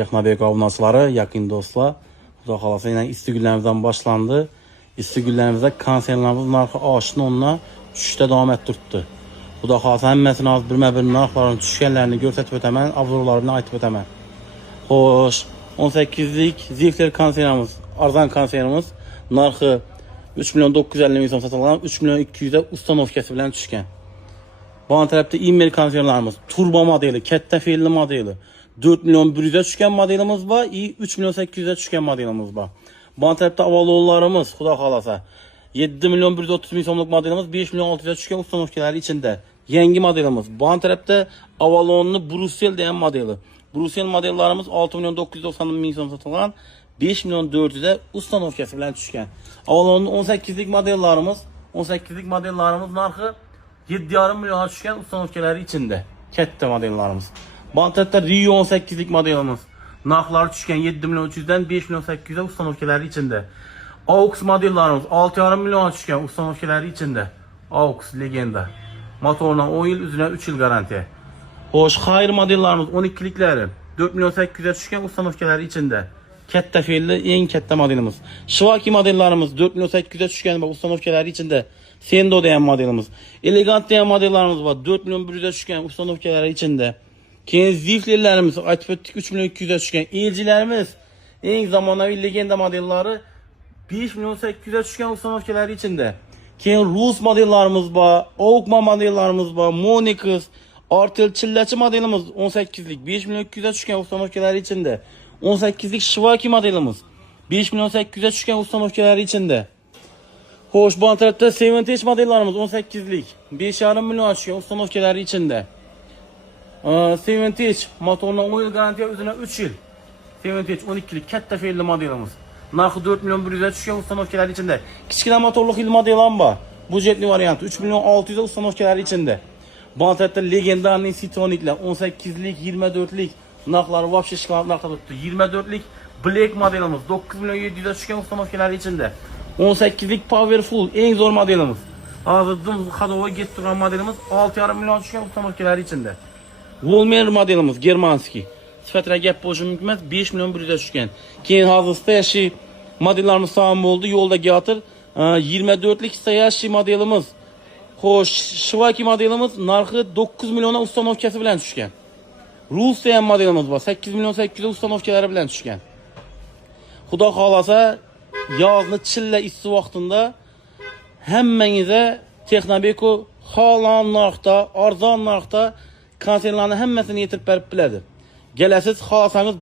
Texnobek abunəçiləri, yakın dostlar. Xuda xalasa ilə isti günlərimizdən başlandı. İsti günlərimizdə konservlərimiz narxı aşını onunla düşüşdə davam etdirdi. Xuda xalasa həmməsin az bir narxların düşkənlərini göstərib ötəmən, abzorlarını aytıb ötəmən. Xoş, 18'lik Zifler konservimiz, arzan konservimiz narxı 3.950.000 satılan 3.200'e ustanovkası bilen düşkən. Bu tərəfdə İmmel konservlərimiz turbo modeli, kətdə felli modeli 4.100'e düşkən modelimiz var, 3.800'e düşkən modelimiz var. Bu tərəfdə avalonlarımız, xuda xalasa 7.130.000 somluq modelimiz 5.600'e düşkən ustanovkaları içində. Yengi modelimiz. Bu tərəfdə avalonlu Brussel deyən modeli. Brussel modellerimiz 6.990.000 som satılan 5.400'e ustanovkası bilen düşkən. Avalonlu 18'lik modellerimiz narxı 7.5 milyona düşkən ustanovkaları içində. Kətdə modellerimiz. Bu tərəfdə Rio 18'lik modelimiz. Narxları düşkən 7.300'den 5.800'e ustanovkaları içində. AUX modellerimiz 6.5 milyona düşkən ustanovkaları içində. AUX legenda. Motorla 10 yıl, üzerine 3 yıl garanti. Hoş, hayır modellerimiz 12'likləri 4.800'e düşkən ustanovkaları içində. Kətdə felli en kətdə modelimiz. Şivaki modellerimiz 4.800'e düşkən ustanovkaları içində. Sendo deyən modelimiz. Elegant deyən modellerimiz var. 4.100'e düşkən ustanovkaları içində. Keyin Ziflerlərimiz aytib ötdük 3.200'e düşkən. Elcilərimiz en zamanlavi legenda modelleri 5.800'e düşkən ustanovkaları içində. Keyin Rus modellerimiz var. Oakman modellerimiz var. Monix, Artel çilləçi modelimiz 18'lik 5.200'e düşkən ustanovkaları içində. 18'lik Şivaki modelimiz 5.800'e düşkən ustanovkaları içində. Hoş, bu tərəfdə Seventage modellerimiz 18'lik 5.5 milyon düşkən ustanovkaları içində. Seventage motorla 10 yıl garantiya, üzerine 3 yıl. Seventage 12'lik kətdə felli modelimiz. Narxı 4.100'e düşkən ustanovkaları içində. Kiçiklə motorluq il modelim var. Budjetli variantı 3.600'e ustanovkaları içində. Bu tərəfdə legendarlı Citronik'lə 18'lik 24'lik narxları vapşe şikalat narxda tuttu. 24'lik Black modelimiz 9.700'e düşkən ustanovkaları içində. 18'lik Powerful en zor modelimiz. Hazırda Xadova getdiren modelimiz 6.5 milyon düşkən ustanovkaları içində. Volmer modelimiz Germanski. Sifət rəqəb boşu mümkünməz 5 milyon 100'e düşkən. Keyin hazırda yaşı modellerimiz sağım oldu. Yolda yatır 24'lik Sayashi modelimiz. Hoş, Şivaki modelimiz narxı 9 milyona ustanovkası bilen düşkən. Rus deyən modelimiz var. 8 milyon 800'e ustanovkaları bilen düşkən. Xuda xalasa yazını çillə isti vaxtında həmmənizə Texnobeko halan narxda, arzan narxda konservlərini həmməsini yetirib bərib bilədir. Gələsiz xalasanız